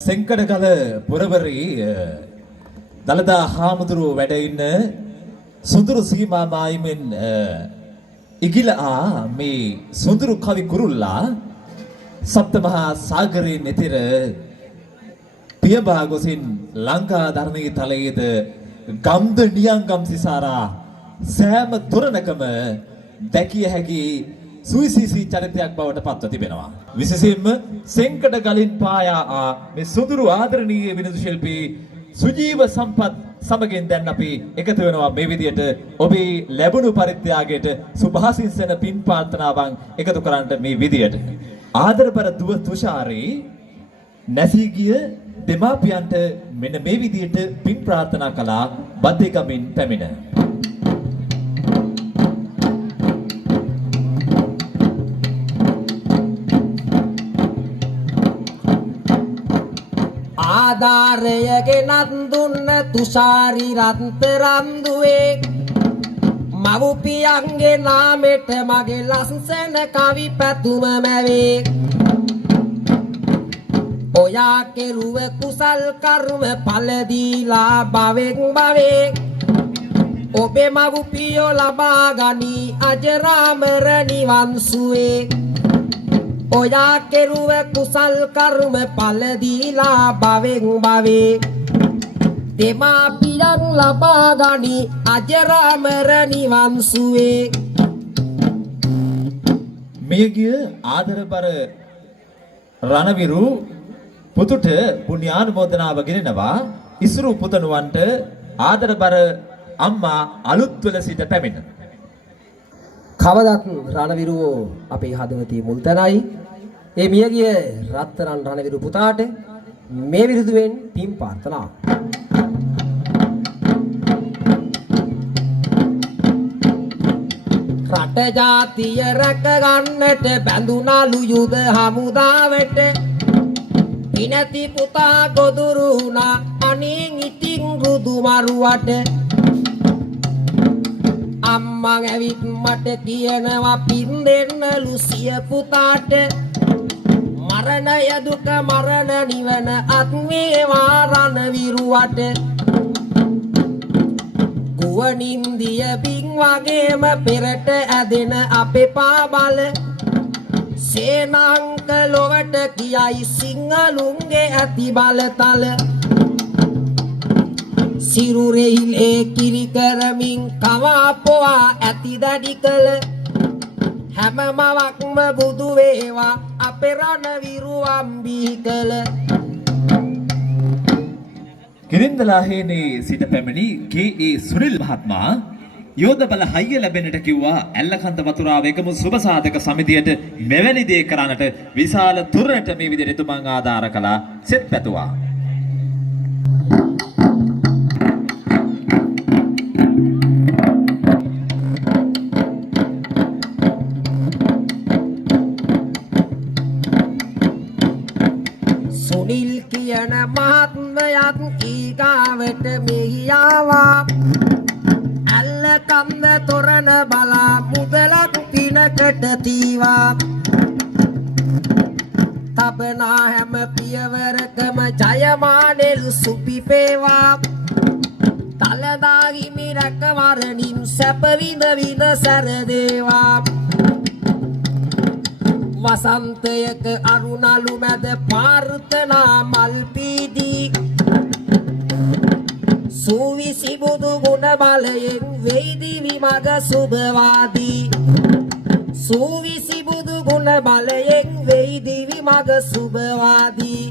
සෙන්කඩගල පුරවරේ දළදා හාමුදුරුව වැඩ ඉන්න සුඳුරු සීමා මායිමෙන් ඉගිලා මේ සුඳුරු කවි කුරුල්ලා සප්තමහා සාගරයේ නෙතිර පියබා ගොසින් ලංකා ධර්මයේ තලයේද ගම්ද නියංගම් සිසාරා සෑම තොරණකම දැකිය හැකි සුවිශේෂී චරිතයක් බවට පත්ව තිබෙනවා. විශේෂයෙන්ම සෙන්කඩ ගලින් පායා මේ සුඳුරු ආදරණීය විනෝද ශිල්පී සුජීව සම්පත් සමගින් දැන් අපි එකතු වෙනවා මේ විදියට ඔබේ ලැබුණු පරිත්‍යාගයට සුභාසිංසන පින් ප්‍රාර්ථනාවන් එකතු කරන්නට මේ විදියට ආදරපර දුව තුෂාරේ නැසී ගිය දෙමාපියන්ට මෙන්න මේ විදියට පින් ප්‍රාර්ථනා කළා බද්දේගමින් පැමිණ. ආධාරයගෙනත් දුන්න තුෂාරි රත්තරන්දුවේ මවුපියන්ගේ නාමෙට මගේ ලස්සන කවි පැතුම මැවේ ඔයා කෙරුව කුසල් කර්ම ඵල දීලා භවෙන් භවේ ඔබේ මවුපියෝ ලබා ගනී අජරාමර නිවන් සුවේ ඔයා කෙරුව කුසල් කර්ම ඵල දීලා භවෙන් භවේ දෙමාපියන් ලබා ගනි අජරාමර නිවන් සුවේ. මියගිය ආදරබර රණවිරු පුතුට පුණ්‍යානුමෝදනාව ගෙනෙනවා ඉසුරු පුතණුවන්ට ආදරබර අම්මා අලුත්වල සිට පැමිණ. කවදත් රණවිරුවෝ අපේ හදවතේ මුල් තැනයි. ඒ මියගිය රත්තරන් රණවිරු පුතාට මේ විරුදුවෙන් පින් ප්‍රාර්ථනා. රට ජාතිය රැක ගන්නට බැඳුනාලු යුද හමුදාවට පිනති පුතා ගොදුරු වුණා අනින් ඉතින් රුදු මරුවට අම්මා ඇවිත් මට කියනවා පින් දෙන්නලු සිය පුතාට මරණය දුක මරණ නිවන අත් වේවා රණවිරුවට ගුවනින්දිය පින් වගේම පෙරට ඇදෙන අපේ පාබල සේනාංක ලොවට කියයි සිංහලුන්ගේ ඇති බලතල සිරුරෙහිල් ඒ කිරි කරමින් කවාපොවා ඇති දඩි කළ හැම මවක්ම බුදු වේවා අපේ රණවිරු අම්බී කළ. කිරින්දලාහේනේ සිට පැමිණි කේ.ඒ. සුනිල් මහත්මයා යෝධ බල හයිය ලැබෙන්නට කිව්වා ඇල්ලකන්ද වතුරාව එකම සුබ සාධක සමිතියට මෙවැනි දේ කරන්නට විශාල තුරට මේ විදිහට එතුමන් ආධාර කළා සෙත් පැතුවා. සුනිල් කියන මහත්මයාත් ඊගාවට මෙහි ආවා ඇල්ලකන්ද තොරණ බලා මුදලක් පිනකට තීවා තබනා හැම පියවරකම ජයමානෙලු සුපිපේවා තලදා හිමි රැකවරණින් සැප විඳ විඳ සැරදේවා වසන්තයක අරුණලු මැද ප්‍රාර්ථනා මල් පීදී සූවිසි බුදු ගුණ බලයෙන් වෙයිදිවි මග සුභවාදී සූවිසි බුදු ගුණ බලයෙන් වෙයිදිවි මග සුභවාදී